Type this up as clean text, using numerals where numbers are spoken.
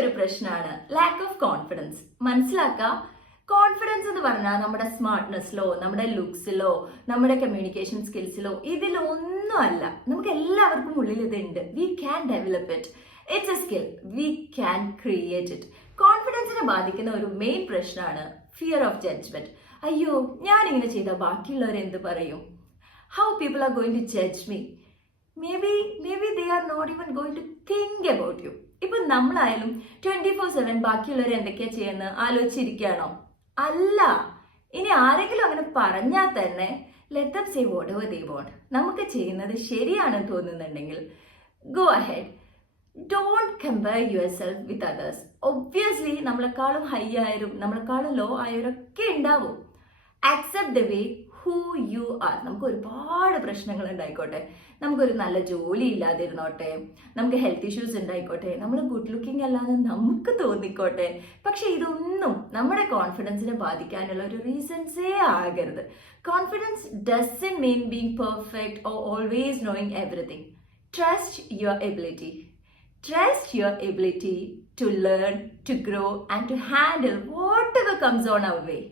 ഒരു പ്രശ്നമാണ് lack of confidence. മനസ്സിലാക്കാം, കോൺഫിഡൻസ് എന്ന് പറഞ്ഞാൽ നമ്മുടെ സ്മാർട്ട്നെസ്സിലോ നമ്മുടെ ലുക്സിലോ നമ്മുടെ കമ്മ്യൂണിക്കേഷൻ സ്കിൽസിലോ ഇതിലൊന്നും അല്ല. നമുക്ക് എല്ലാവർക്കും ഉള്ളിൽ ഇതുണ്ട്. We can develop it. It's a skill. We can create it. കോൺഫിഡൻസിനെ ബാധിക്കുന്ന ഒരു മെയിൻ പ്രശ്നമാണ് ഫിയർ ഓഫ് ജഡ്ജ്മെന്റ്. അയ്യോ, ഞാനിങ്ങനെ ചെയ്താൽ ബാക്കിയുള്ളവർ എന്ത് പറയും? How people are going to judge me? May be they are not even going to think about you. ഇപ്പൊ നമ്മളായാലും 24/7 ബാക്കിയുള്ളവർ എന്തൊക്കെയാ ചെയ്യുന്നത് ആലോചിച്ചിരിക്കുകയാണോ? അല്ല. ഇനി ആരെങ്കിലും അങ്ങനെ പറഞ്ഞാൽ തന്നെ let them say whatever they want. നമുക്ക് ചെയ്യുന്നത് ശരിയാണെന്ന് തോന്നുന്നുണ്ടെങ്കിൽ go ahead. Don't compare your self with others. Obviously നമ്മളെക്കാളും ഹൈ ആയാലും നമ്മളെക്കാളും ലോ ആയവരൊക്കെ ഉണ്ടാവും. Accept the way who you are. നമുക്ക് ഒരുപാട് പ്രശ്നങ്ങൾ ഉണ്ടായിക്കോട്ടെ, നമുക്കൊരു നല്ല ജോലി ഇല്ലാതിരുന്നോട്ടെ, നമുക്ക് ഹെൽത്ത് ഇഷ്യൂസ് ഉണ്ടായിക്കോട്ടെ, നമ്മൾ ഗുഡ് ലുക്കിംഗ് അല്ലാതെ നമുക്ക് തോന്നിക്കോട്ടെ, പക്ഷെ ഇതൊന്നും നമ്മുടെ കോൺഫിഡൻസിനെ ബാധിക്കാനുള്ള ഒരു റീസൺസേ ആകരുത്. Confidence doesn't mean being perfect or always knowing everything. Trust your ability. Trust your ability to learn, to grow, and to handle whatever comes on our way.